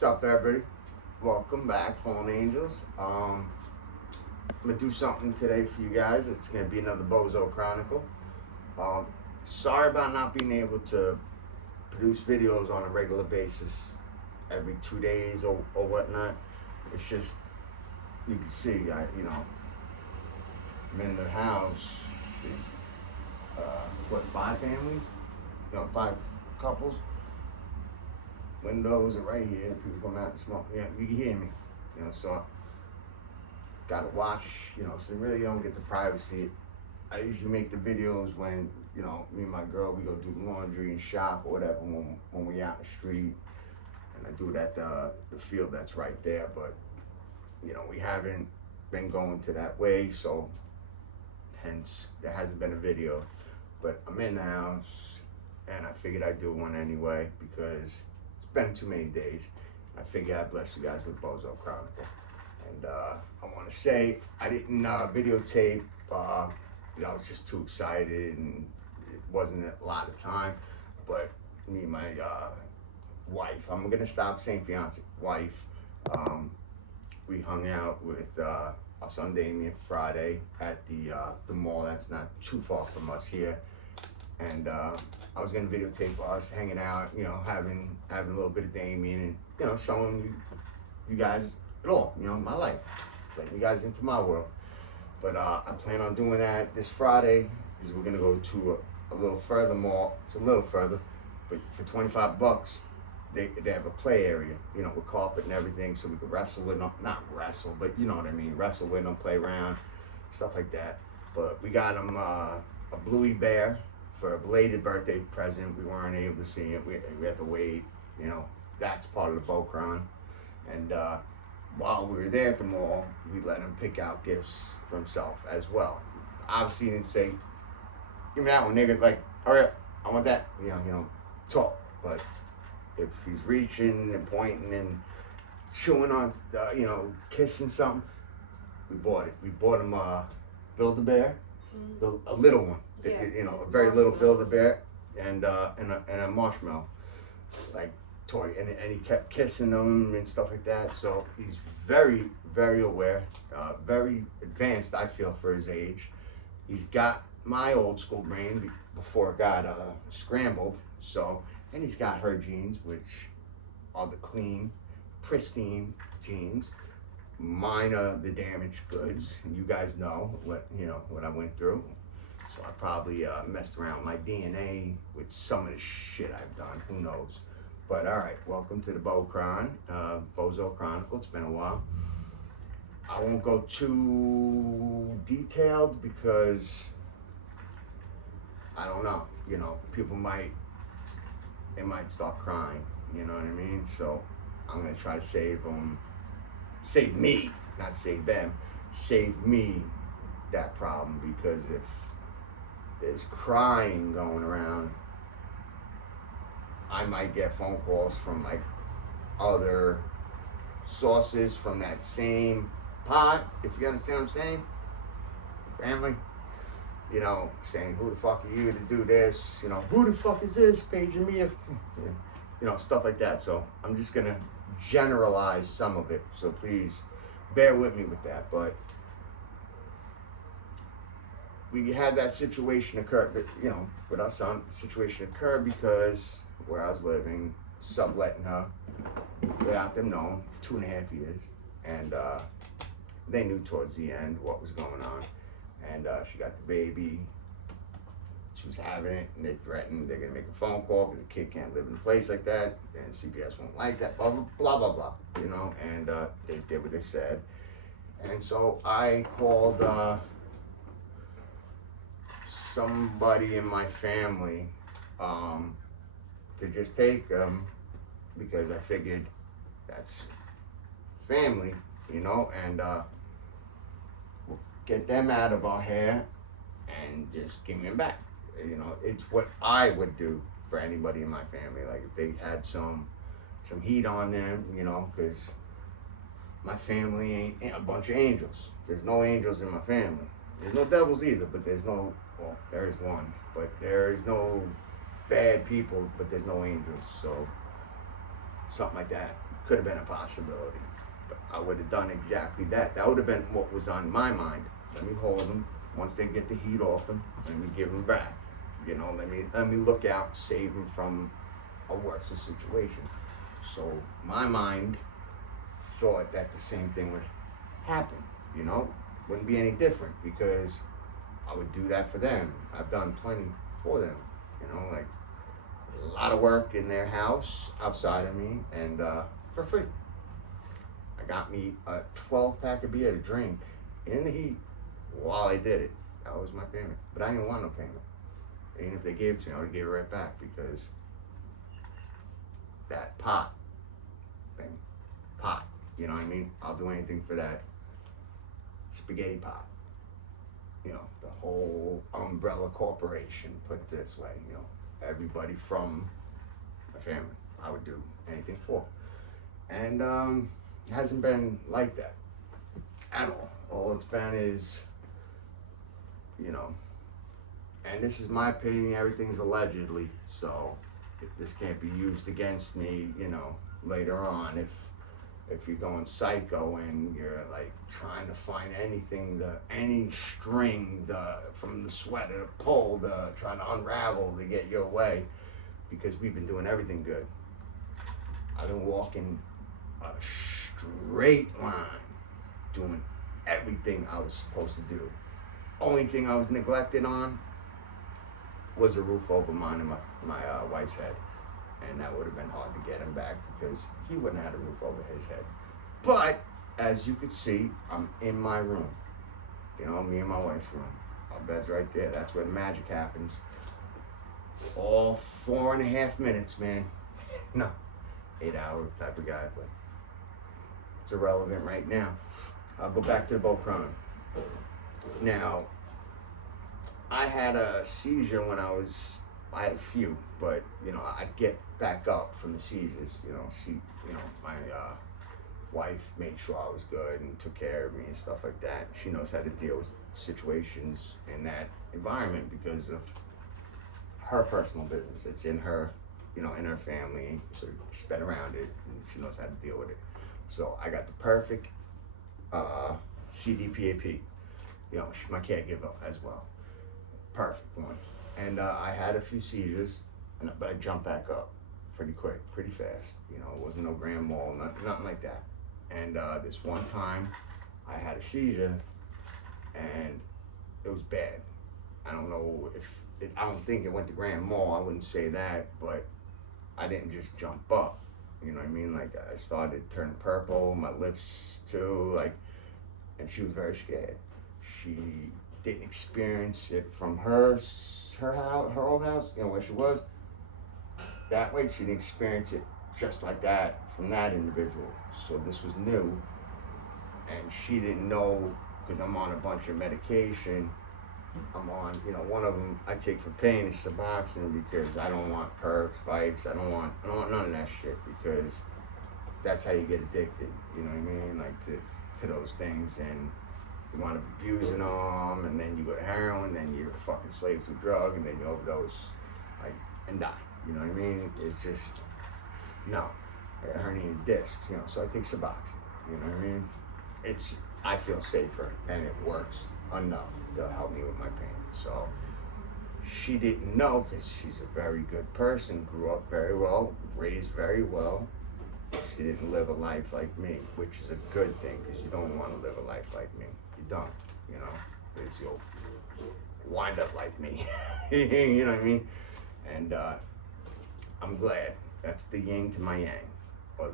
What's up, everybody? Welcome back, Fallen Angels. I'm gonna do something today for you guys. It's gonna be another BOZO Chronicle. Um, Sorry about not being able to produce videos on a regular basis every 2 days or whatnot. It's just, you can see, I'm in the house. There's, 5 families? No, 5 couples. Windows are right here. People come out and smoke. Yeah, you can hear me. So gotta watch. So really don't get the privacy. I usually make the videos when me and my girl, we go do laundry and shop or whatever when we out in the street, and I do it at the field that's right there. But we haven't been going to that way, so hence there hasn't been a video. But I'm in the house, and I figured I'd do one anyway because it's been too many days. I figured I'd bless you guys with BOZO Chronicle. And I want to say I didn't videotape. I was just too excited, and it wasn't a lot of time. But me and my wife, I'm gonna stop saying fiance, wife. We hung out with our son Damien Friday at the mall that's not too far from us here. And I was gonna videotape us hanging out, having a little bit of Damien, and showing you guys it all, my life, letting you guys into my world. But I plan on doing that this Friday because we're gonna go to a little further mall. It's a little further, but for $25, they have a play area, with carpet and everything, so we could wrestle with them. Not wrestle, but you know what I mean. Wrestle with them, play around, stuff like that. But we got them a Bluey bear for a belated birthday present. We weren't able to see it. We had to wait. That's part of the BOCron. And while we were there at the mall, we let him pick out gifts for himself as well. Obviously, he didn't say, "Give me that one, nigga." Like, hurry up, I want that. Talk. But if he's reaching and pointing and chewing on, kissing something, we bought it. We bought him a Build-A-Bear, a little one. Yeah. A very little Build-A-Bear, and a marshmallow, like toy, and he kept kissing them and stuff like that. So he's very, very aware, very advanced, I feel, for his age. He's got my old school brain before it got scrambled. So, and he's got her genes, which are the clean, pristine genes. Mine are the damaged goods. You guys know what I went through. So I probably messed around with my DNA with some of the shit I've done. Who knows? But all right, welcome to the BOZO Chronicle. It's been a while. I won't go too detailed because I don't know. People might start crying. You know what I mean? So I'm gonna try to save me, not save them. Save me that problem, because if there's crying going around, I might get phone calls from like other sources from that same pot, if you understand what I'm saying. Family, saying, "Who the fuck are you to do this? Who the fuck is this paging me?" Stuff like that. So I'm just gonna generalize some of it. So please bear with me with that. But we had that situation occur, with our son. The situation occurred because where I was living, subletting her without them knowing for 2.5 years, and they knew towards the end what was going on, and she got the baby. She was having it, and they threatened they're gonna make a phone call because the kid can't live in a place like that, and CPS won't like that, blah blah blah blah blah, and they did what they said. And so I called somebody in my family to just take them, because I figured that's family, and we'll get them out of our hair and just give them back. It's what I would do for anybody in my family. Like if they had some heat on them, because my family ain't a bunch of angels. There's no angels in my family. There's no devils either, but there is one, but there is no bad people, but there's no angels. So something like that could have been a possibility. But I would have done exactly that. That would have been what was on my mind. Let me hold them. Once they get the heat off them, let me give them back. You know, let me look out, save them from a worse situation. So my mind thought that the same thing would happen. You know, wouldn't be any different because I would do that for them. I've done plenty for them. You know, like a lot of work in their house outside of me, and for free. I got me a 12-pack of beer to drink in the heat while I did it. That was my payment. But I didn't want no payment. Even if they gave it to me, I would have gave it right back because that pot thing, you know what I mean? I'll do anything for that spaghetti pot. You know, the whole umbrella corporation, put it this way, you know, everybody from my family, I would do anything for. And it hasn't been like that at all. All it's been is, you know, and this is my opinion, everything's allegedly, so if this can't be used against me, you know, later on, if you're going psycho and you're like trying to find anything, any string from the sweater to pull, trying to unravel to get your way, because we've been doing everything good. I've been walking a straight line, doing everything I was supposed to do. Only thing I was neglected on was a roof over mine and my wife's head. And that would have been hard to get him back because he wouldn't have had a roof over his head. But as you could see, I'm in my room. You know, me and my wife's room. Our bed's right there. That's where the magic happens. All 4.5 minutes, man. No, 8-hour type of guy, but it's irrelevant right now. I'll go back to the BOZO Chronicle. Now, I had a seizure when I had a few, but you know, I get back up from the seizures. You know, my wife made sure I was good and took care of me and stuff like that. She knows how to deal with situations in that environment because of her personal business. It's in her, you know, in her family, so she's been around it and she knows how to deal with it. So I got the perfect CDPAP. You know, she's my caregiver as well. Perfect one. And I had a few seizures, but I jumped back up pretty quick, pretty fast. You know, it wasn't no grand mal, nothing like that. And this one time, I had a seizure, and it was bad. I don't know I don't think it went to grand mal, I wouldn't say that, but I didn't just jump up. You know what I mean? Like, I started turning purple, my lips too, like, and she was very scared. She didn't experience it from her old house, you know, where she was. That way, she didn't experience it just like that from that individual. So this was new, and she didn't know, because I'm on a bunch of medication. I'm on, you know, one of them I take for pain is Suboxone, because I don't want perks, spikes. I don't want none of that shit, because that's how you get addicted. You know what I mean? Like to those things, and you wind up abusing them, and then you go to heroin, then you're a fucking slave to a drug, and then you overdose, like, and die. You know what I mean? It's just, no. I got herniated discs, you know, so I take Suboxone. You know what I mean? I feel safer, and it works enough to help me with my pain. So she didn't know, because she's a very good person, grew up very well, raised very well. She didn't live a life like me, which is a good thing, because you don't want to live a life like me. You don't, you know, because you'll wind up like me. You know what I mean? And I'm glad. That's the yin to my yang. Or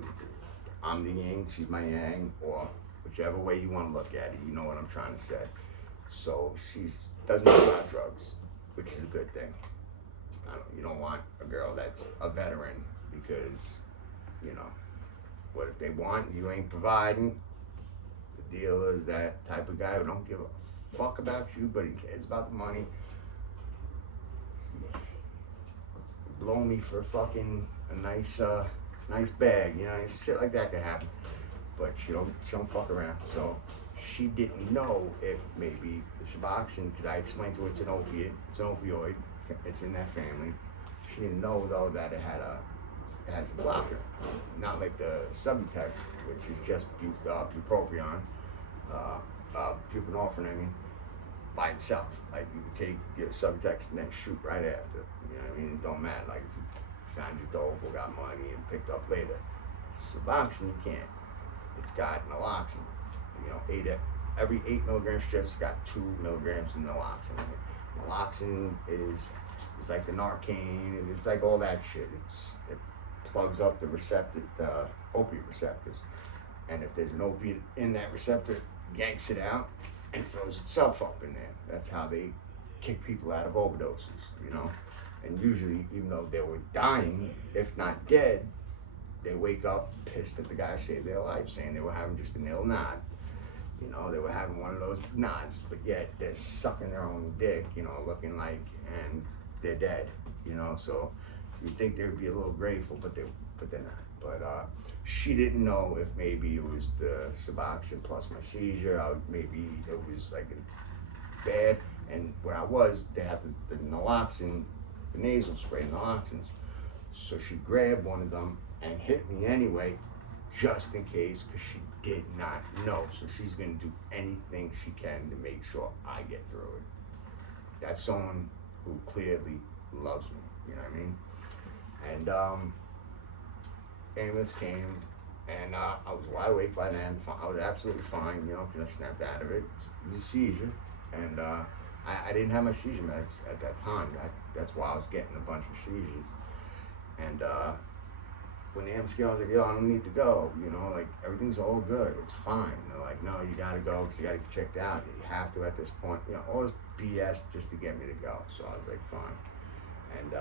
I'm the yin, she's my yang, or whichever way you want to look at it. You know what I'm trying to say. So she doesn't know about drugs, which is a good thing. You don't want a girl that's a veteran, because, you know, what if they want, you ain't providing. The deal is that type of guy who don't give a fuck about you, but he cares about the money. Blow me for fucking a nice bag, you know, shit like that could happen. But she don't fuck around. So she didn't know if maybe the Suboxone, because I explained to her it's an opiate, it's an opioid, it's in that family. She didn't know though that it had a it has a blocker, not like the Subutex, which is just bupropion, buprenorphine, I mean, by itself. Like you could take your Subutex and then shoot right after. You know what I mean? It don't matter. Like if you found your dope or got money and picked up later. Suboxone you can't. It's got naloxone. You know, every 8 milligram strip's got 2 milligrams of naloxone in it. Naloxone is like the Narcan. It's like all that shit. It plugs up the opiate receptors, and if there's an opiate in that receptor, it yanks it out and throws itself up in there. That's how they kick people out of overdoses, you know. And usually, even though they were dying, if not dead, they wake up pissed that the guy saved their life, saying they were having just an ill nod. You know, they were having one of those nods, but yet they're sucking their own dick, you know, looking like, and they're dead, you know. So you'd think they'd be a little grateful, but they're not. But she didn't know if maybe it was the Suboxone plus my seizure, maybe it was like bad. And where I was, they have the naloxone, the nasal spray naloxons. So she grabbed one of them and hit me anyway, just in case, because she did not know. So she's gonna do anything she can to make sure I get through it. That's someone who clearly loves me, you know what I mean? And ambulance came, and I was wide awake by then. I was absolutely fine, you know, because I snapped out of it. It was a seizure, and I didn't have my seizure meds at that time. That's why I was getting a bunch of seizures. And when the ambulance came, I was like, yo, I don't need to go, you know, like everything's all good, it's fine. And they're like, no, you gotta go because you gotta get checked out. You have to at this point, you know, all this BS just to get me to go. So I was like, fine. And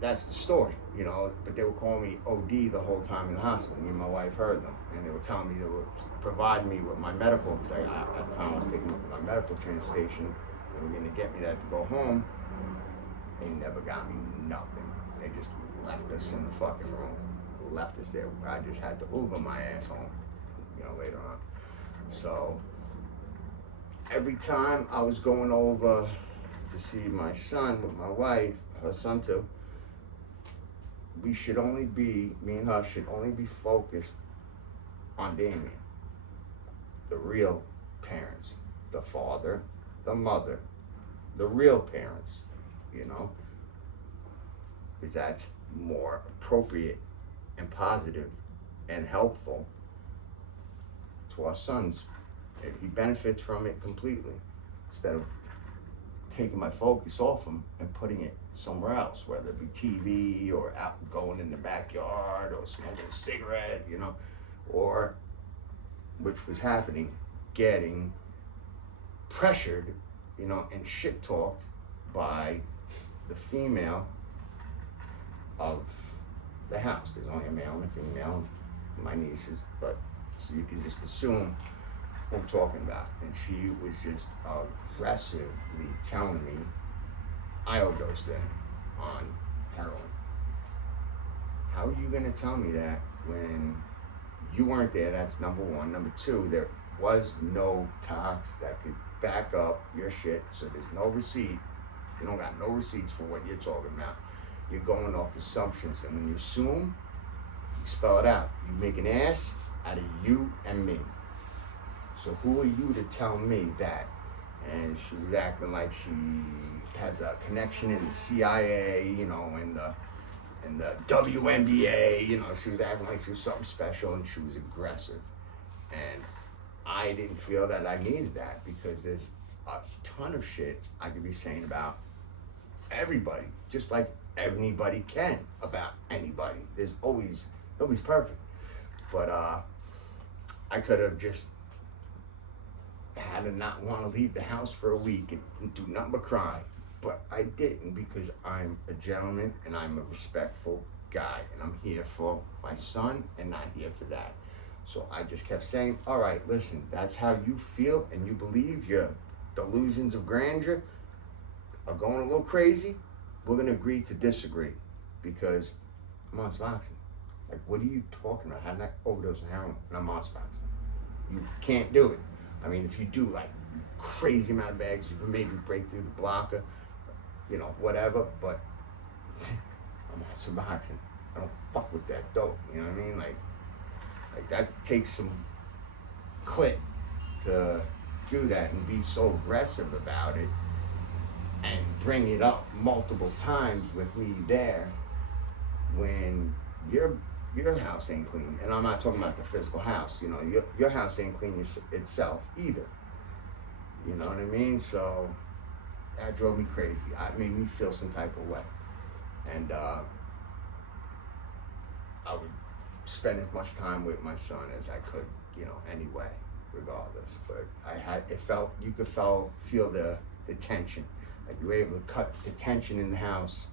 that's the story, you know. But they were calling me OD the whole time in the hospital. Me and my wife heard them, and they were telling me they would provide me with my medical, because at the time I was taking my medical transportation. They were gonna get me that to go home. They never got me nothing. They just left us in the fucking room. Left us there. I just had to Uber my ass home, you know, later on. So every time I was going over to see my son with my wife, her son too, me and her should only be focused on Damien. The real parents, the father, the mother, the real parents, you know, because that's more appropriate and positive and helpful to our sons. He benefits from it completely, instead of taking my focus off him and putting it somewhere else, whether it be TV or out going in the backyard or smoking a cigarette, you know, or, which was happening, getting pressured, you know, and shit talked by the female of the house. There's only a male and a female, my nieces, but so you can just assume what I'm talking about. And she was just aggressively telling me I overdosed then on heroin. How are you gonna tell me that when you weren't there? That's number one. Number two, there was no tox that could back up your shit, so there's no receipt. You don't got no receipts for what you're talking about. You're going off assumptions, and when you assume, you spell it out. You make an ass out of you and me. So who are you to tell me that? And she was acting like she has a connection in the CIA, you know, and the WNBA, you know. She was acting like she was something special, and she was aggressive. And I didn't feel that I needed that, because there's a ton of shit I could be saying about everybody, just like anybody can about anybody. Nobody's perfect. But I could have just had to not want to leave the house for a week and do nothing but cry. But I didn't, because I'm a gentleman and I'm a respectful guy, and I'm here for my son and not here for that. So I just kept saying, all right, listen, that's how you feel and you believe your delusions of grandeur are going a little crazy. We're going to agree to disagree, because I'm on Suboxone. Like, what are you talking about? Having that overdose of heroin and I'm on Suboxone. You can't do it. I mean, if you do like crazy amount of bags, you can maybe break through the blocker, you know, whatever, but I'm on Suboxone. I don't fuck with that dope. You know what I mean? Like that takes some clit to do that and be so aggressive about it and bring it up multiple times with me there when your house ain't clean. And I'm not talking about the physical house. You know, your house ain't clean itself either. You know what I mean? So that drove me crazy. It made me feel some type of way. And I would spend as much time with my son as I could, you know, anyway, regardless. But you could feel the tension. Like you were able to cut the tension in the house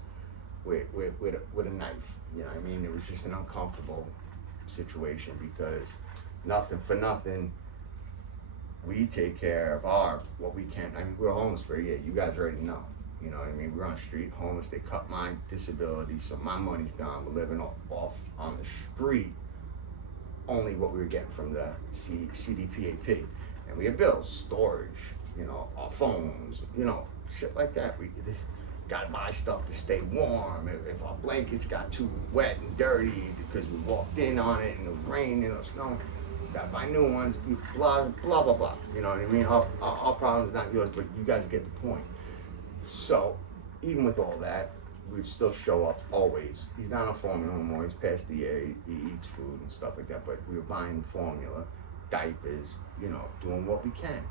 with a knife. You know what I mean? It was just an uncomfortable situation because nothing, we take care of what we can. I mean, we were homeless for a year. You guys already know. You know what I mean? We're on the street, homeless. They cut my disability, so my money's gone. We're living off on the street, only what we were getting from the CDPAP. And we have bills, storage, you know, our phones, you know, shit like that. We gotta buy stuff to stay warm. If our blankets got too wet and dirty because we walked in on it and it was raining or snowing, gotta buy new ones, blah, blah, blah, blah. You know what I mean? Our problem's not yours, but you guys get the point. So, even with all that, we'd still show up always. He's not on formula anymore. He's past the year. He eats food and stuff like that, but we were buying formula, diapers, you know, doing what we can.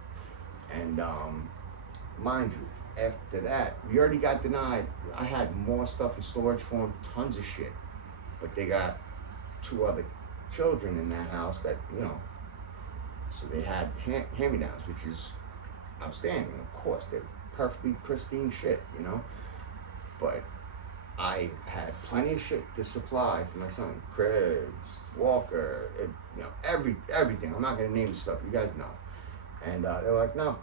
And mind you, after that, we already got denied. I had more stuff in storage for him, tons of shit. But they got 2 other children in that house that, you know, so they had hand-me-downs, which is outstanding, of course. They're perfectly pristine shit, you know. But I had plenty of shit to supply for my son. Cribs, Walker, you know, everything. I'm not gonna name the stuff, you guys know. And they're like, no.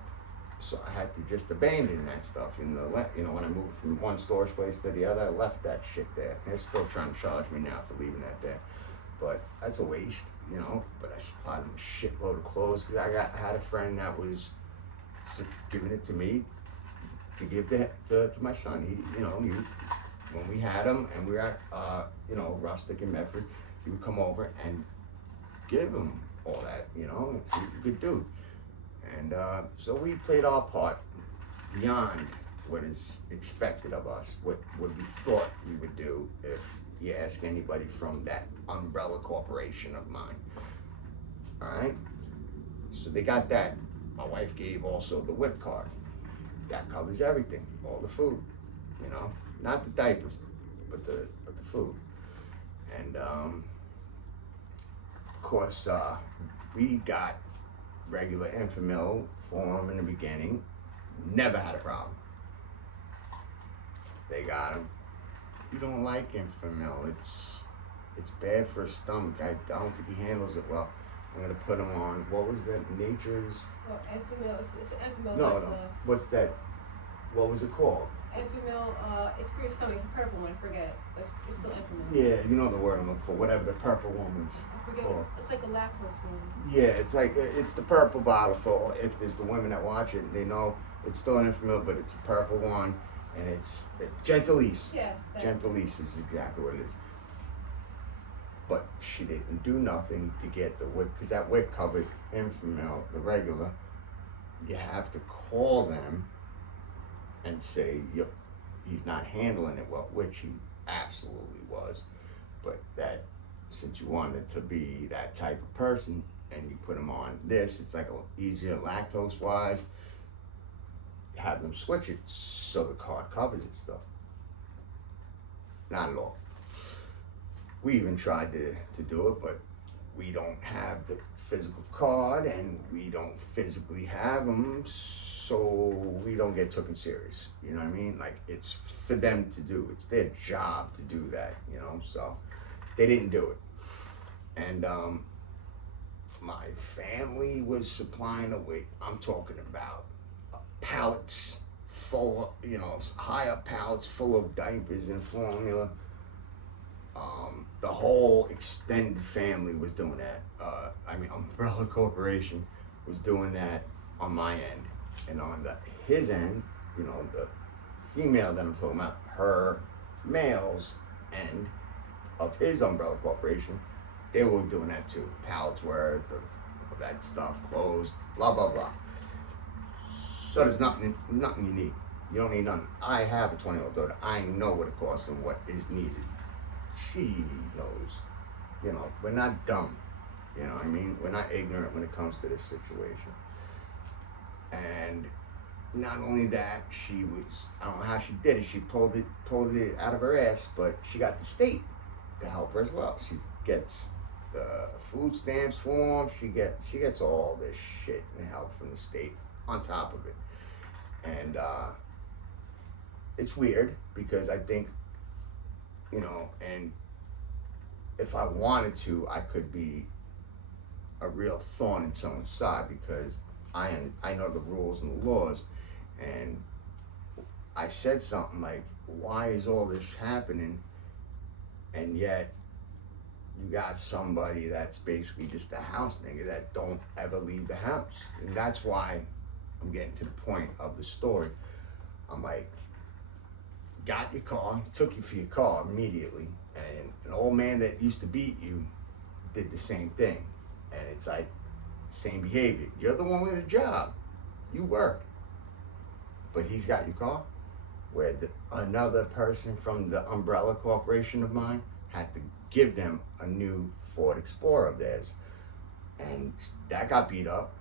So I had to just abandon that stuff. You know, when I moved from one storage place to the other, I left that shit there. They're still trying to charge me now for leaving that there. But that's a waste, you know. But I supplied them a shitload of clothes because I had a friend that was giving it to me to give to my son. When we had him and we were at, you know, Rustic in Medford, he would come over and give him all that, you know. He's a good dude. And so we played our part beyond what is expected of us, what we thought we would do if you ask anybody from that umbrella corporation of mine. All right? So they got that. My wife gave also the WIC card. That covers everything, all the food, you know, not the diapers, but the food. And of course, we got regular Enfamil for him in the beginning. Never had a problem. They got him. You don't like Enfamil. It's bad for his stomach. I don't think he handles it well. I'm gonna put him on. What was that? Nature's. Well, Enfamil. It's Enfamil. No. What's that? What was it called? Enfamil. It's for your stomach. It's a purple one. I forget. But it's still Enfamil. Yeah, you know the word I'm looking for. Whatever the purple one was. I forget. It's like a lactose one. Yeah, it's the purple bottle for, if there's the women that watch it, they know it's still an Enfamil, but it's a purple one, and it's Gentilise. Yes. Gentilise is exactly what it is. But she didn't do nothing to get the WIC, because that WIC covered Enfamil, the regular. You have to call them and say, he's not handling it well, which he absolutely was. But that, since you wanted to be that type of person and you put him on this, it's like a easier lactose wise, have them switch it so the card covers it still. Not at all. We even tried to do it, but we don't have the physical card and we don't physically have them, so we don't get taken serious. You know what I mean? Like, it's for them to do. It's their job to do that, you know? So they didn't do it. And my family was supplying the WIC. I'm talking about pallets full of, you know, high up pallets full of diapers and formula. The whole extended family was doing that. Umbrella Corporation was doing that on my end. And on his end, you know, the female that I'm talking about, her males end of his umbrella corporation, they were doing that too. Pallets worth of that stuff, clothes, blah blah blah. So there's nothing you need. You don't need nothing. I have a 20-year-old daughter. I know what it costs and what is needed. She knows. You know, we're not dumb. You know what I mean? We're not ignorant when it comes to this situation. And not only that, she was, I don't know how she did it. She pulled it out of her ass, but she got the state to help her as well. She gets the food stamps form. She gets all this shit and help from the state on top of it. And it's weird because I think, you know, and if I wanted to, I could be a real thorn in someone's side because I know the rules and the laws. And I said something like, why is all this happening? And yet you got somebody that's basically just a house nigga that don't ever leave the house. And that's why I'm getting to the point of the story. I'm like, got your car, took you for your car immediately, and an old man that used to beat you did the same thing. And it's like, same behavior. You're the one with a job. You work. But he's got your car, where another person from the umbrella corporation of mine had to give them a new Ford Explorer of theirs. And that got beat up.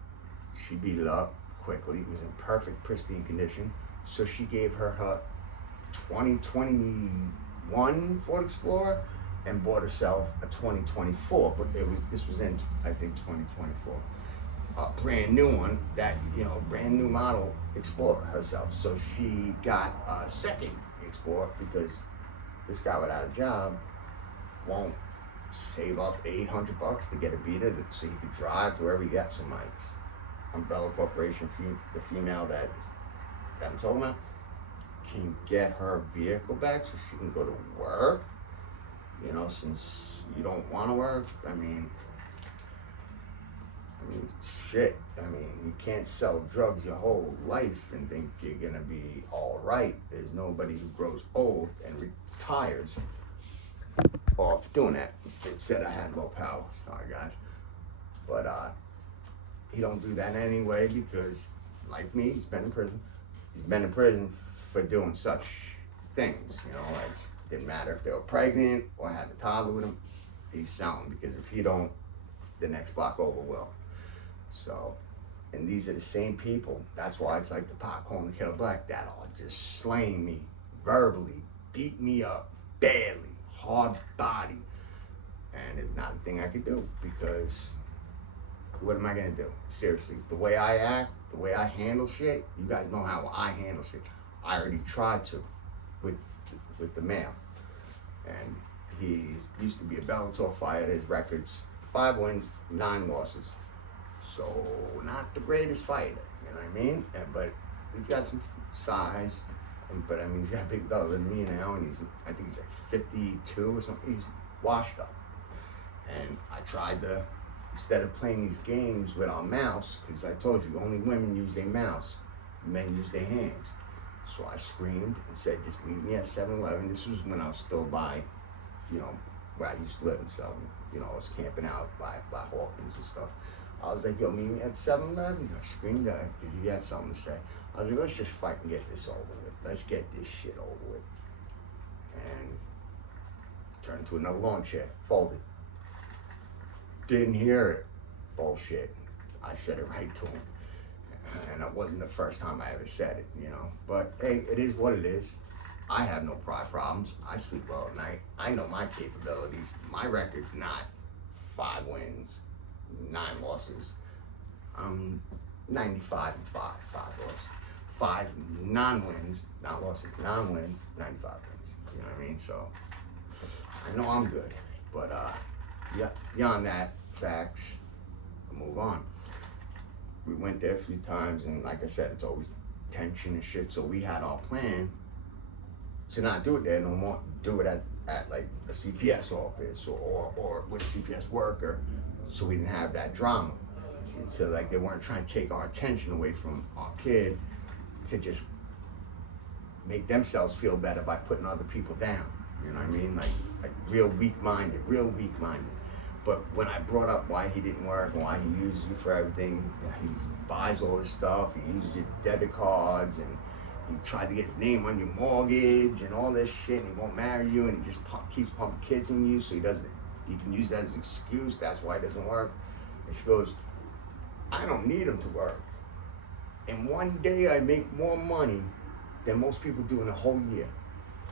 She beat it up quickly. It was in perfect, pristine condition. So she gave her 2021 Ford Explorer and bought herself a 2024. But this was in, I think, 2024. A brand new one, that, you know, brand new model Explorer herself. So she got a second Explorer because this guy without a job won't save up $800 to get a Vita so he could drive to wherever he got some mics. Umbrella Corporation, the female that I'm talking about, can get her vehicle back so she can go to work. You know, since you don't want to work, I mean, shit. I mean, you can't sell drugs your whole life and think you're gonna be all right. There's nobody who grows old and retires off doing that. It said I had low power. Sorry, guys. But he don't do that anyway because, like me, he's been in prison. He's been in prison for doing such things. You know, like, didn't matter if they were pregnant or had a toddler with him. He's selling because if he don't, the next block over will. So, and these are the same people. That's why it's like the pot calling the kettle black. That are just slaying me verbally, beat me up badly, hard body. And it's not a thing I could do because what am I gonna do? Seriously, the way I act, the way I handle shit, you guys know how I handle shit. I already tried to with the male. And he used to be a Bellator fighter. His records, 5 wins, 9 losses. So not the greatest fighter, you know what I mean? But he's got some size. But I mean, he's got a big belly than me now, and I think he's like 52 or something. He's washed up. And I tried to, instead of playing these games with our mouse, because I told you only women use their mouse, men use their hands. So I screamed and said, just meet me at 7-Eleven. This was when I was still by, you know, where I used to live in Selden. You know, I was camping out by Hawkins and stuff. I was like, yo, meet me at 7-Eleven. I screamed at him because he had something to say. I was like, let's just fight and get this over with. Let's get this shit over with. And turned into another lawn chair, folded. Didn't hear it. Bullshit. I said it right to him. And it wasn't the first time I ever said it, you know. But hey, it is what it is. I have no pride problems. I sleep well at night. I know my capabilities. My record's not 5 wins, 9 losses. I'm 95 and 5 losses. 5 non-wins, not losses, non-wins, 95 wins. You know what I mean? So I know I'm good. But yeah, beyond that, facts, I'll move on. We went there a few times, and like I said, it's always tension and shit. So we had our plan to not do it there no more. Do it at like a CPS office or with a CPS worker, so we didn't have that drama. So like they weren't trying to take our attention away from our kid to just make themselves feel better by putting other people down. You know what I mean? Like real weak-minded, real weak-minded. But when I brought up why he didn't work and why he uses you for everything, he buys all this stuff, he uses your debit cards, and he tried to get his name on your mortgage and all this shit, and he won't marry you, and he just keeps pumping kids in you, so he can use that as an excuse. That's why it doesn't work. And she goes, I don't need him to work. And one day I make more money than most people do in a whole year.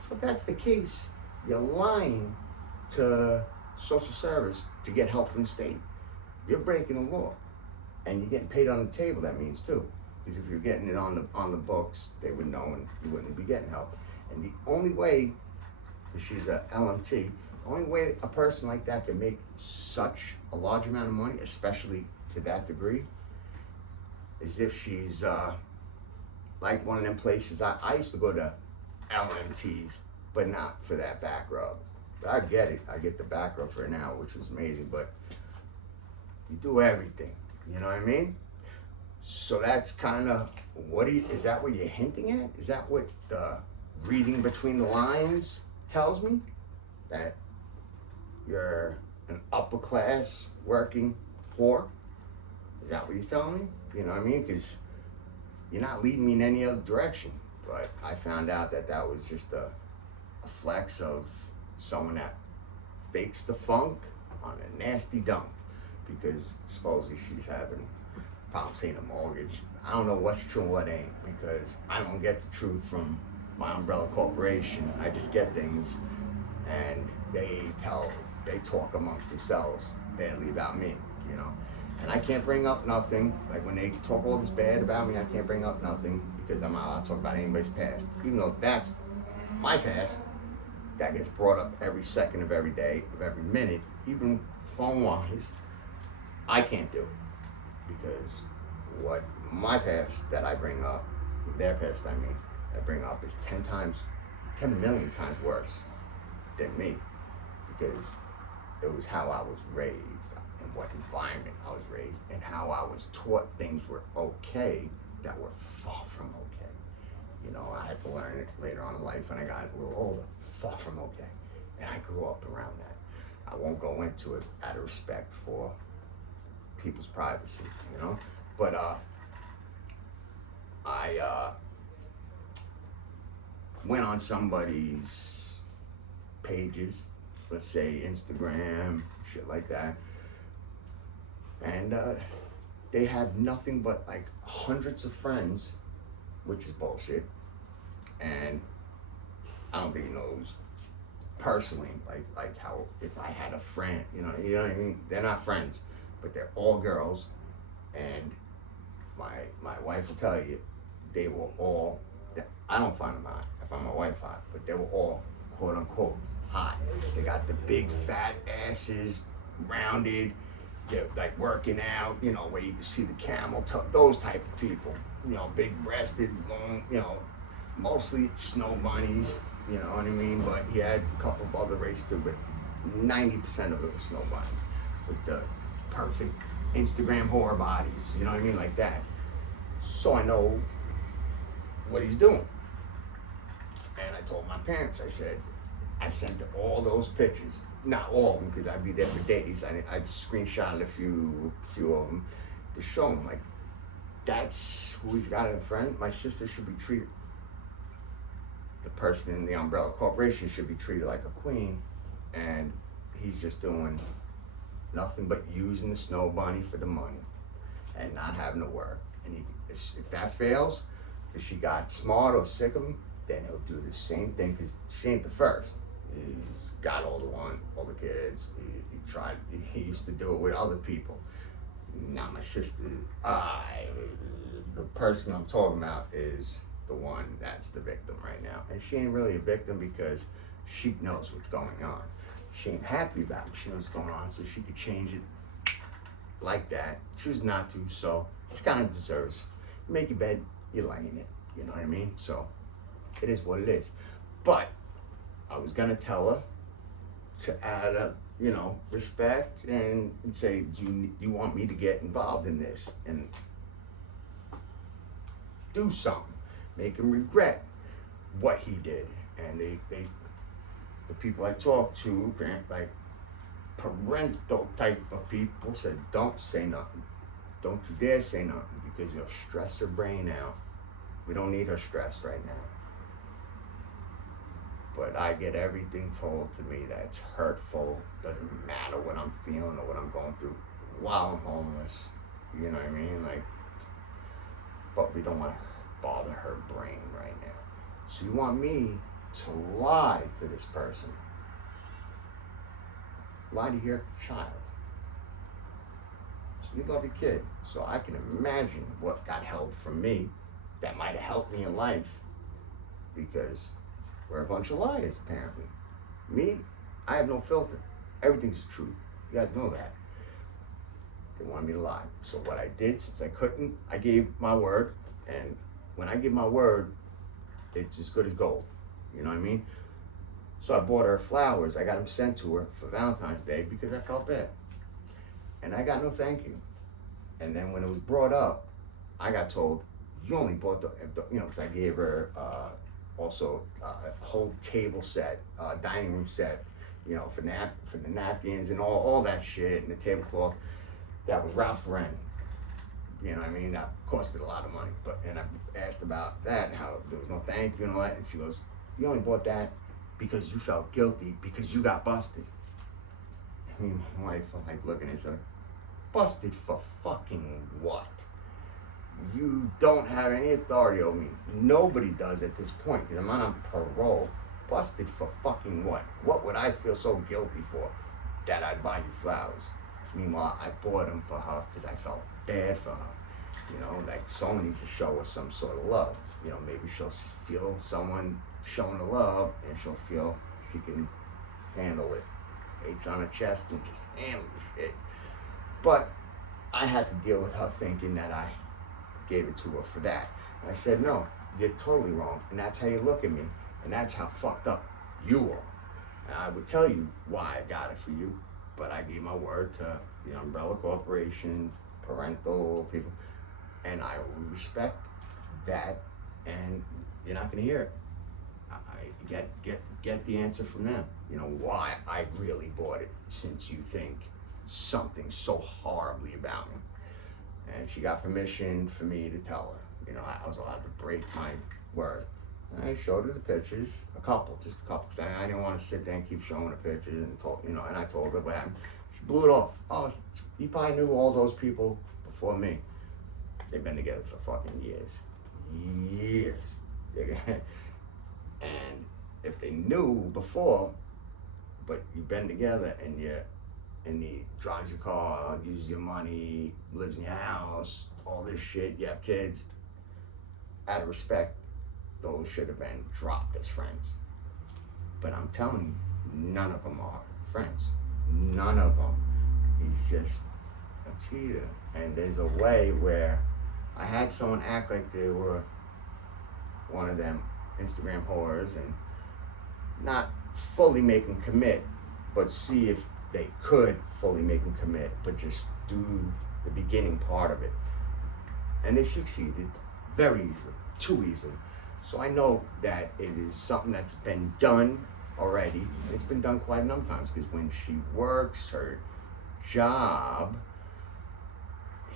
If that's the case, you're lying to social service to get help from the state. You're breaking the law, and you're getting paid on the table. That means too, because if you're getting it on the books, they would know, and you wouldn't be getting help. And the only way, because she's a LMT, the only way a person like that can make such a large amount of money, especially to that degree, is if she's like one of them places. I used to go to LMTs, but not for that back rub. But I get it. I get the back rub for an hour, which was amazing. But you do everything. You know what I mean? So that's kind of is that what you're hinting at? Is that what reading between the lines tells me? That you're an upper class working whore? Is that what you're telling me? You know what I mean? Because you're not leading me in any other direction. But I found out that was just a flex of someone that fakes the funk on a nasty dump, because supposedly she's having problems paying a mortgage. I don't know what's true and what ain't, because I don't get the truth from my umbrella corporation. I just get things, and they talk amongst themselves. They leave out me, you know. And I can't bring up nothing. Like when they talk all this bad about me, I can't bring up nothing, because I'm not allowed to talk about anybody's past. Even though that's my past, that gets brought up every second of every day, of every minute, even phone-wise. I can't do it, because what my past that I bring up, their past I bring up, is 10 million times worse than me, because it was how I was raised, and what environment I was raised, and how I was taught things were okay that were far from okay. You know, I had to learn it later on in life when I got a little older. Far from okay. And I grew up around that. I won't go into it out of respect for people's privacy, you know? But I went on somebody's pages, let's say Instagram, shit like that, and they have nothing but like hundreds of friends, which is bullshit. And I don't think he knows personally, like how if I had a friend, you know what I mean? They're not friends, but they're all girls, and my wife will tell you, they were all, I don't find them hot, I find my wife hot, but they were all quote unquote hot. They got the big fat asses, rounded, they're like working out, you know, where you can see the camel toe, those type of people, you know, big breasted, long, you know, mostly snow bunnies, you know what I mean? But he had a couple of other races too, but 90% of it was snow bunnies with the perfect Instagram whore bodies, you know what I mean? Like that. So I know what he's doing. And I told my parents, I said, I sent them all those pictures, not all of them, because I'd be there for days. I just screenshotted a few of them to show them, like, that's who he's got in front. My sister should be treated, the person in the umbrella corporation should be treated like a queen, and he's just doing nothing but using the snow bunny for the money and not having to work. And if that fails, if she got smart or sick of him, then he'll do the same thing, because she ain't the first. He's got all the kids. He used to do it with other people. Not my sister. The person I'm talking about is the one that's the victim right now. And she ain't really a victim, because she knows what's going on. She ain't happy about it. She knows what's going on, so she could change it like that. Choose not to, so she kind of deserves. You make your bed, you lay in it. You know what I mean? So it is what it is. But I was gonna tell her to add up, you know, respect, and say, do you want me to get involved in this and do something, make him regret what he did. And the people I talk to, like parental type of people, said, don't say nothing. Don't you dare say nothing because you'll stress her brain out. We don't need her stressed right now. But I get everything told to me that's hurtful. Doesn't matter what I'm feeling or what I'm going through while I'm homeless. You know what I mean? Like, but we don't want to bother her brain right now. So you want me to lie to this person? Lie to your child. So you love your kid. So I can imagine what got held from me that might have helped me in life, because we're a bunch of liars, apparently. Me, I have no filter. Everything's the truth. You guys know that. They wanted me to lie. So what I did, since I couldn't, I gave my word. And when I give my word, it's as good as gold. You know what I mean? So I bought her flowers. I got them sent to her for Valentine's Day because I felt bad. And I got no thank you. And then when it was brought up, I got told, you only bought because I gave her also a whole table set, dining room set, for the napkins and all that shit, and the tablecloth. That was Ralph Lauren. You know what I mean? That costed a lot of money. And I asked about that, how there was no thank you and all that, and she goes, you only bought that because you felt guilty because you got busted. I mean, my wife, like, looking at her, busted for fucking what? You don't have any authority over me. Nobody does at this point, because I'm not on parole. Busted for fucking what? What would I feel so guilty for that I'd buy you flowers? Meanwhile, I bought them for her because I felt bad for her. Like, someone needs to show her some sort of love. Maybe she'll feel someone showing her love, and she'll feel she can handle it. H on her chest and just handle the shit. But I had to deal with her thinking that I gave it to her for that. And I said, no, you're totally wrong. And that's how you look at me. And that's how fucked up you are. And I would tell you why I got it for you, but I gave my word to the umbrella corporation, parental people, and I respect that, and you're not gonna hear it. I get the answer from them. Why I really bought it, since you think something so horribly about me. And she got permission for me to tell her. I was allowed to break my word. And I showed her the pictures, just a couple, because I didn't want to sit there and keep showing her pictures, and and I told her what happened. She blew it off. Oh, you probably knew all those people before me. They've been together for fucking years. And if they knew before, but you've been together and he drives your car, uses your money, lives in your house, all this shit, you have kids, out of respect, those should have been dropped as friends. But I'm telling you, none of them are friends. None of them. He's just a cheater. And there's a way where I had someone act like they were one of them Instagram whores and not fully make them commit, but see if they could fully make them commit, but just do the beginning part of it. And they succeeded very easily, too easily. So I know that it is something that's been done already. It's been done quite a number of times, because when she works her job,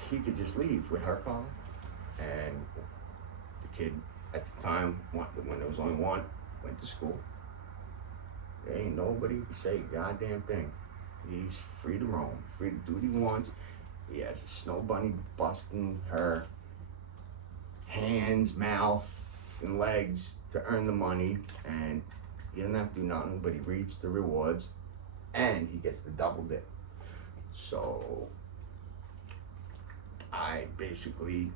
he could just leave with her car, and the kid at the time, when there was only one, went to school. There ain't nobody who can say a goddamn thing. He's free to roam, free to do what he wants. He has a snow bunny busting her hands, mouth, and legs to earn the money, and he doesn't have to do nothing, but he reaps the rewards, and he gets the double dip. So I basically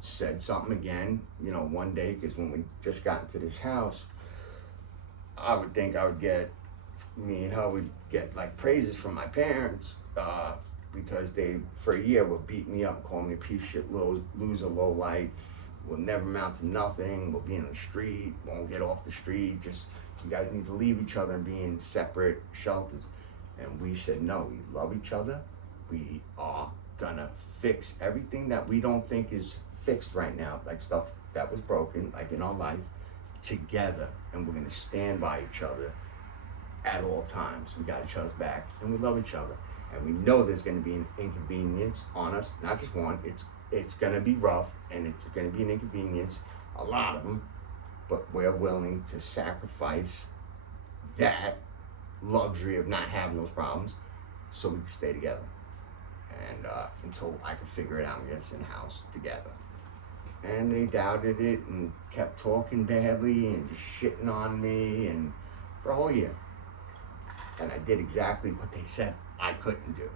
said something again, one day, because when we just got into this house, I would think me and her would get like praises from my parents, because they, for a year, were beating me up, calling me a piece of shit, loser, low life, will never amount to nothing, will be in the street, won't get off the street, just, you guys need to leave each other and be in separate shelters. And we said, no, we love each other. We are gonna fix everything that we don't think is fixed right now, like stuff that was broken, like in our life, together. and we're gonna stand by each other at all times. We got each other's back, and we love each other. And we know there's gonna be an inconvenience on us, not just one. It's gonna be rough, and it's gonna be an inconvenience, a lot of them, but we're willing to sacrifice that luxury of not having those problems so we can stay together. And until I could figure it out, I guess, in-house together. And they doubted it and kept talking badly and just shitting on me, and for a whole year. And I did exactly what they said I couldn't do.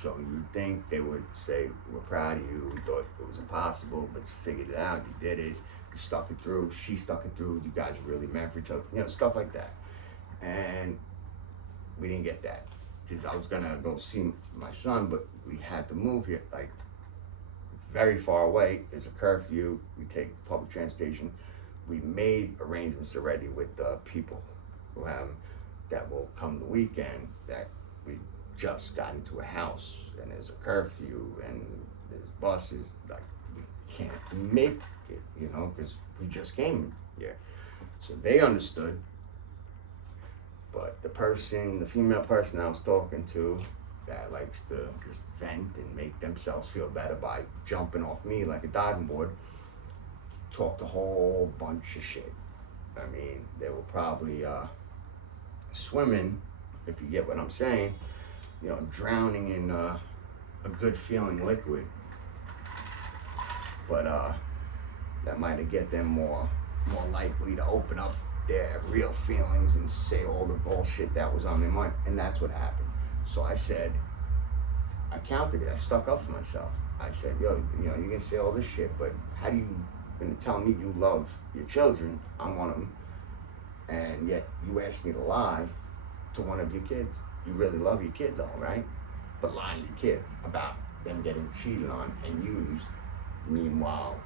So you'd think they would say, we're proud of you, we thought it was impossible, but you figured it out, you did it, you stuck it through, she stuck it through, you guys are really meant for each other, you know, stuff like that. And we didn't get that, because I was gonna go see my son, but we had to move here, like, very far away. There's a curfew, we take public transportation. We made arrangements already with people who have, that will come the weekend, that we just got into a house, and there's a curfew, and there's buses, like, we can't make it, you know, because we just came here. So they understood, but the female person I was talking to, that likes to just vent and make themselves feel better by jumping off me like a diving board, talked a whole bunch of shit. I mean, they were probably swimming, if you get what I'm saying, you know, drowning in a good feeling liquid. But that might have get them more likely to open up their real feelings and say all the bullshit that was on their mind. And that's what happened. So I said, I countered it, I stuck up for myself. I said, yo, you know, you're gonna say all this shit, but how do you gonna tell me you love your children? I'm one of them. And yet you asked me to lie to one of your kids. You really love your kid though, right? But lie to your kid about them getting cheated on and used. Meanwhile,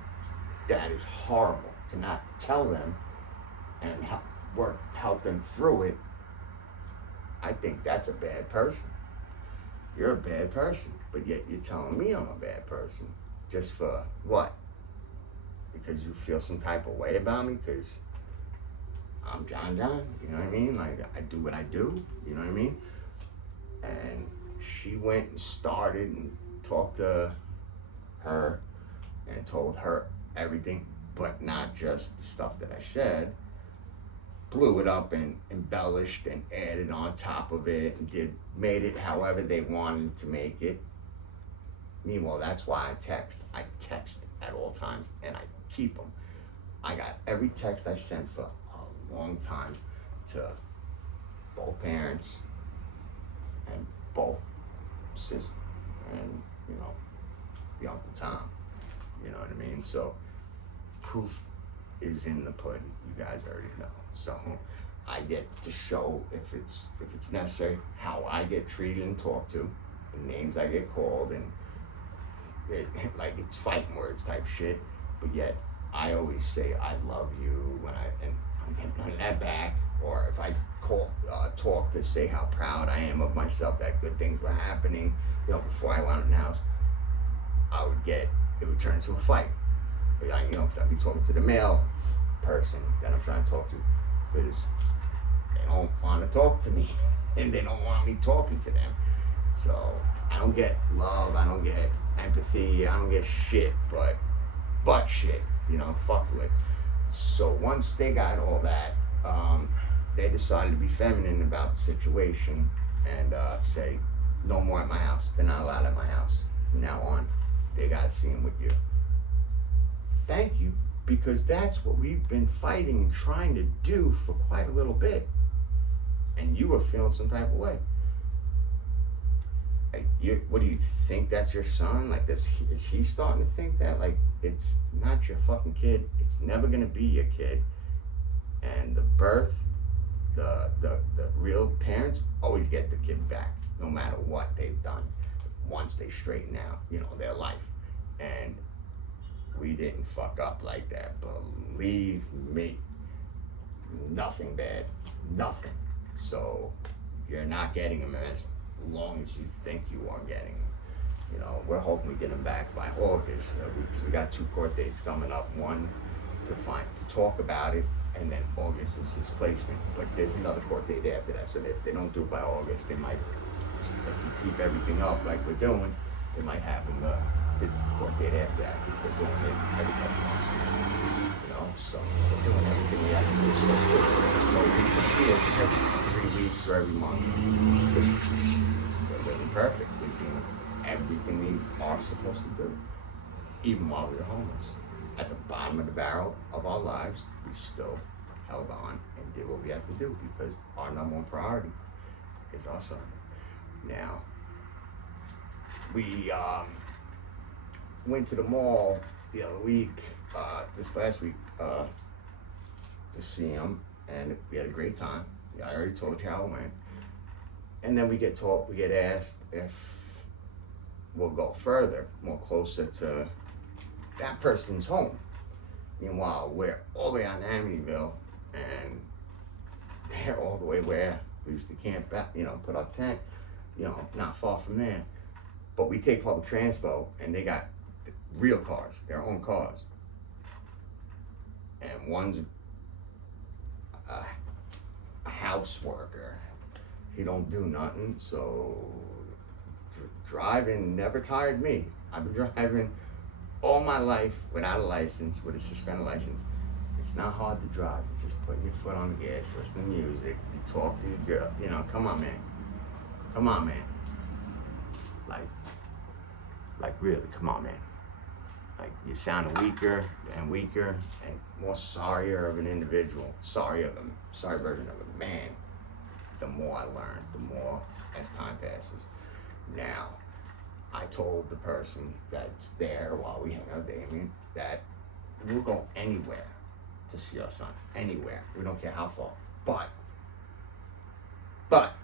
that is horrible to not tell them and help them through it. I think that's a bad person. You're a bad person, but yet you're telling me I'm a bad person. Just for what? Because you feel some type of way about me? Because I'm John, you know what I mean? Like, I do what I do, you know what I mean? And she went and started and talked to her and told her everything, but not just the stuff that I said. Blew it up and embellished and added on top of it and made it however they wanted to make it. Meanwhile, that's why I text. I text at all times, and I keep them. I got every text I sent for a long time to both parents and both sisters and, you know, the Uncle Tom. You know what I mean? So proof is in the pudding. You guys already know. So I get to show, if it's necessary, how I get treated and talked to, the names I get called, and like it's fighting words type shit. But yet I always say I love you and I'm getting none of that back. Or if I talk to say how proud I am of myself, that good things were happening, you know, before I went in the house, it would turn into a fight. You know, because I'd be talking to the male person that I'm trying to talk to, because they don't want to talk to me and they don't want me talking to them. So I don't get love, I don't get empathy, I don't get shit, but shit, you know, fuck with. So once they got all that, they decided to be feminine about the situation and say, no more at my house. They're not allowed at my house. From now on, they gotta see him with you. Thank you, because that's what we've been fighting and trying to do for quite a little bit. And you were feeling some type of way. Like, what do you think, that's your son? Like, is he starting to think that? Like, it's not your fucking kid. It's never gonna be your kid. And the real parents always get the kid back, no matter what they've done, once they straighten out, you know, their life. And we didn't fuck up like that, believe me. Nothing bad, nothing. So you're not getting them as long as you think you are getting them. You know, we're hoping we get them back by August. We got 2 court dates coming up. One to talk about it, and then August is his placement. But there's another court date after that. So if they don't do it by August, they might, if you keep everything up like we're doing, it might happen the court date after that, because they're doing it every couple months. You know, so we're doing everything we have to do. So it's good. So this year, it's every 3 weeks or every month. We're living perfect. We're doing everything we are supposed to do, even while we were homeless. At the bottom of the barrel of our lives, we still held on and did what we had to do, because our number one priority is our son. Now, we went to the mall the other week, this last week, to see him, and we had a great time. I already told you how it went. And then we get asked if we'll go further, more closer to that person's home. Meanwhile, we're all the way on Amityville, and they're all the way where we used to camp out, put our tent, not far from there. But we take public transport, and they got real cars, their own cars. And one's a house worker. He don't do nothing, so driving never tired me. I've been driving all my life without a license, with a suspended license. It's not hard to drive. You're just putting your foot on the gas, listening to music, you talk to your girl, come on, man. Come on, man. Like really, come on, man. Like, you sound weaker and weaker and more sorrier of an individual, sorry version of a man, the more I learn, the more as time passes. Now, I told the person that's there while we hang out, Damien, that we'll go anywhere to see our son, anywhere. We don't care how far. But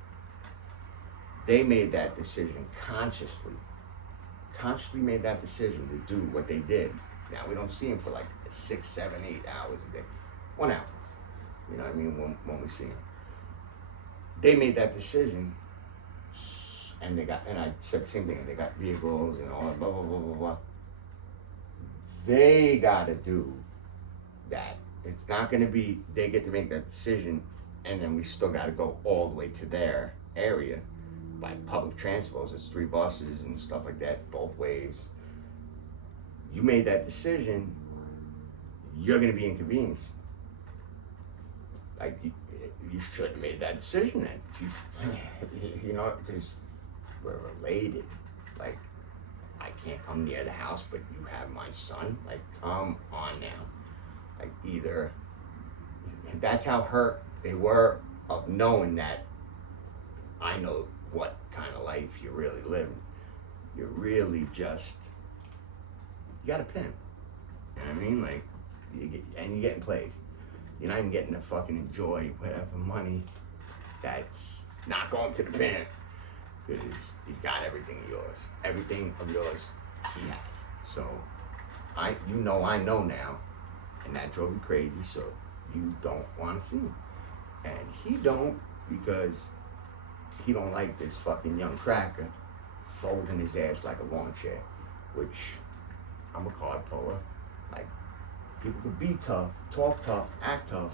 they made that decision consciously made that decision to do what they did. Now, we don't see him for like 6, 7, 8 hours a day. 1 hour. You know what I mean? When we see him. They made that decision, and I said the same thing, they got vehicles and all that, blah, blah, blah, blah, blah. They gotta do that. It's not gonna be, they get to make that decision, and then we still gotta go all the way to their area by public transports. It's 3 buses and stuff like that, both ways. You made that decision, you're gonna be inconvenienced. Like, you shouldn't have made that decision then. Because we're related. Like, I can't come near the house, but you have my son. Like, come on now. Like, either, that's how hurt they were of knowing that I know what kind of life you're really living. You're really just, you got a pimp. You know what I mean? Like, you're getting played. You're not even getting to fucking enjoy whatever money that's not going to the pimp, because he's got everything of yours. Everything of yours he has. So, I know now, and that drove you crazy, so you don't want to see him. And he don't, because he don't like this fucking young cracker folding his ass like a lawn chair, which I'm a card puller. Like, people could be tough, talk tough, act tough.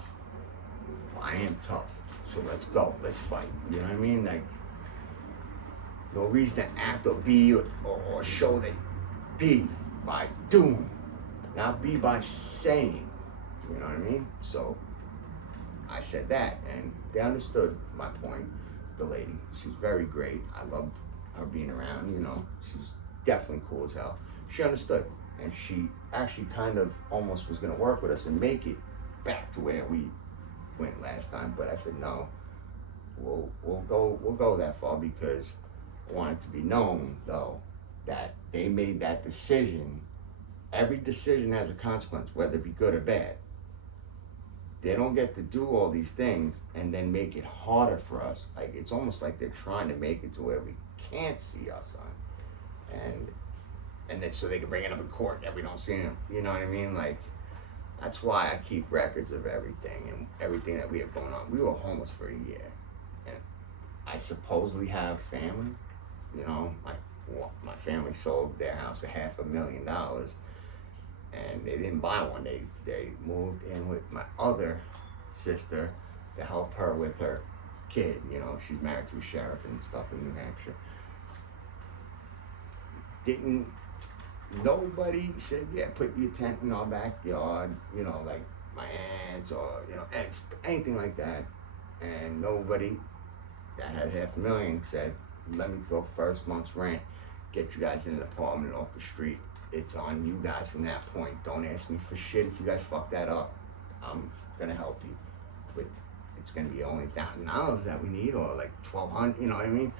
Well, I am tough, so let's go, let's fight. You know what I mean? Like, no reason to act or be or show that be by doing, not be by saying. You know what I mean? So I said that, and they understood my point. The lady, she was very great. I loved her being around. She's definitely cool as hell. She understood, and she actually kind of almost was gonna work with us and make it back to where we went last time. But I said no. We'll go that far, because I want it to be known, though, that they made that decision. Every decision has a consequence, whether it be good or bad. They don't get to do all these things and then make it harder for us. Like, it's almost like they're trying to make it to where we can't see our son, and then so they can bring it up in court that we don't see him. You know what I mean? Like, that's why I keep records of everything and everything that we have going on. We were homeless for a year, and I supposedly have family. My family sold their house for $500,000. And they didn't buy one. They moved in with my other sister to help her with her kid. You know, she's married to a sheriff and stuff in New Hampshire. Nobody said, yeah, put your tent in our backyard, you know, like my aunts or, you know, anything like that. And nobody that had $500,000 said, let me throw first month's rent, get you guys in an apartment off the street. It's on you guys from that point. Don't ask me for shit if you guys fuck that up. I'm gonna help you with, it's gonna be only $1,000 that we need, or like $1,200, you know what I mean?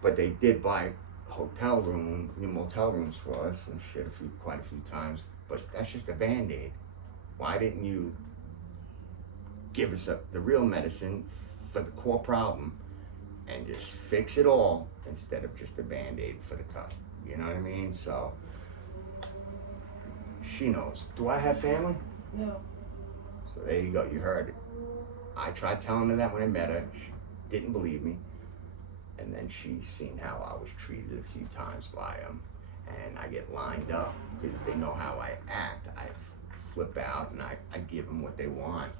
But they did buy motel rooms for us and shit quite a few times, but that's just a Band-Aid. Why didn't you give us the real medicine for the core problem and just fix it all instead of just a Band-Aid for the cut? You know what I mean? So she knows. Do I have family? No. So there you go, you heard it. I tried telling her that when I met her. She didn't believe me. And then she's seen how I was treated a few times by them. And I get lined up because they know how I act. I flip out and I give them what they want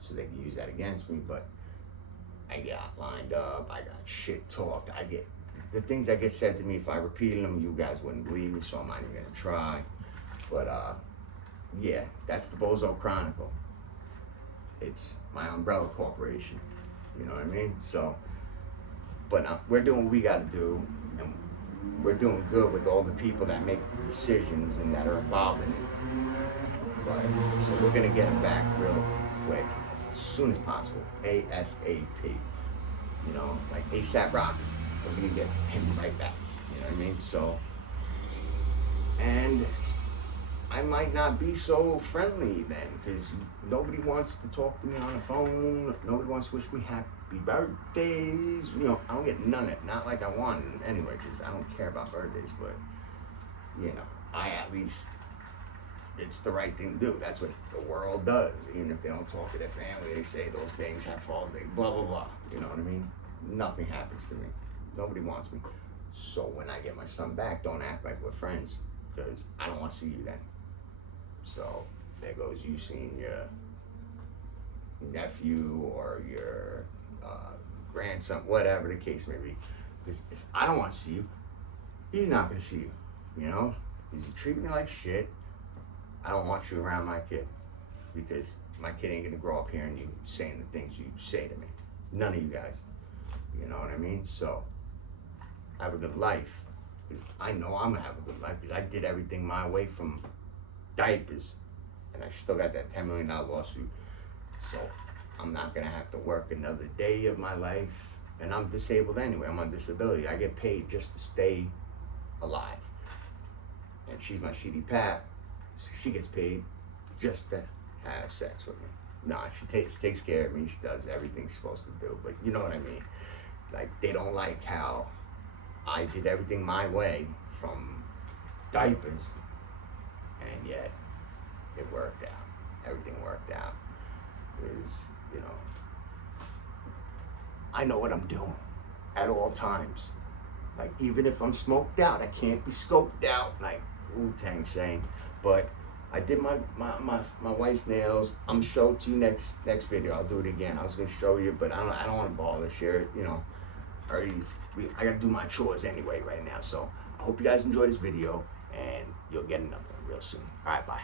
so they can use that against me. But I got lined up, I got shit talked. The things that get said to me, if I repeated them, you guys wouldn't believe me, so I'm not even gonna try. But yeah, that's the BOZO Chronicle. It's my umbrella corporation, you know what I mean? So, but we're doing what we gotta do, and we're doing good with all the people that make decisions and that are involved in it. But, so we're gonna get them back real quick, as soon as possible, ASAP. You know, like ASAP Rocky, we're gonna get him right back, you know what I mean? So, and I might not be so friendly then, because nobody wants to talk to me on the phone. Nobody wants to wish me happy birthdays. You know, I don't get none of it. Not like I want it anyway, because I don't care about birthdays. But, you know, at least, it's the right thing to do. That's what the world does. Even if they don't talk to their family, they say those things have fallen, blah, blah, blah. You know what I mean? Nothing happens to me. Nobody wants me. So when I get my son back, don't act like we're friends, because I don't want to see you then. So there goes you seeing your nephew or your grandson, whatever the case may be. Because if I don't want to see you, he's not going to see you, you know? Because you treat me like shit. I don't want you around my kid, because my kid ain't going to grow up hearing you saying the things you say to me. None of you guys. You know what I mean? So have a good life. Because I know I'm going to have a good life, because I did everything my way from diapers, and I still got that $10 million lawsuit. So I'm not gonna have to work another day of my life, and I'm disabled anyway. I'm on disability. I get paid just to stay alive. And she's my CDPAP. She gets paid just to have sex with me. Nah, she takes care of me. She does everything she's supposed to do. But you know what I mean? Like, they don't like how I did everything my way from diapers, and yet it worked out. Everything worked out. You know, I know what I'm doing at all times. Like, even if I'm smoked out, I can't be scoped out, like Wu-Tang saying. But I did my wife's nails. I'm gonna show it to you next video. I'll do it again. I was gonna show you, but I don't want to bother share it. You know, I gotta do my chores anyway right now. So I hope you guys enjoy this video, and you'll get another one real soon. All right, bye.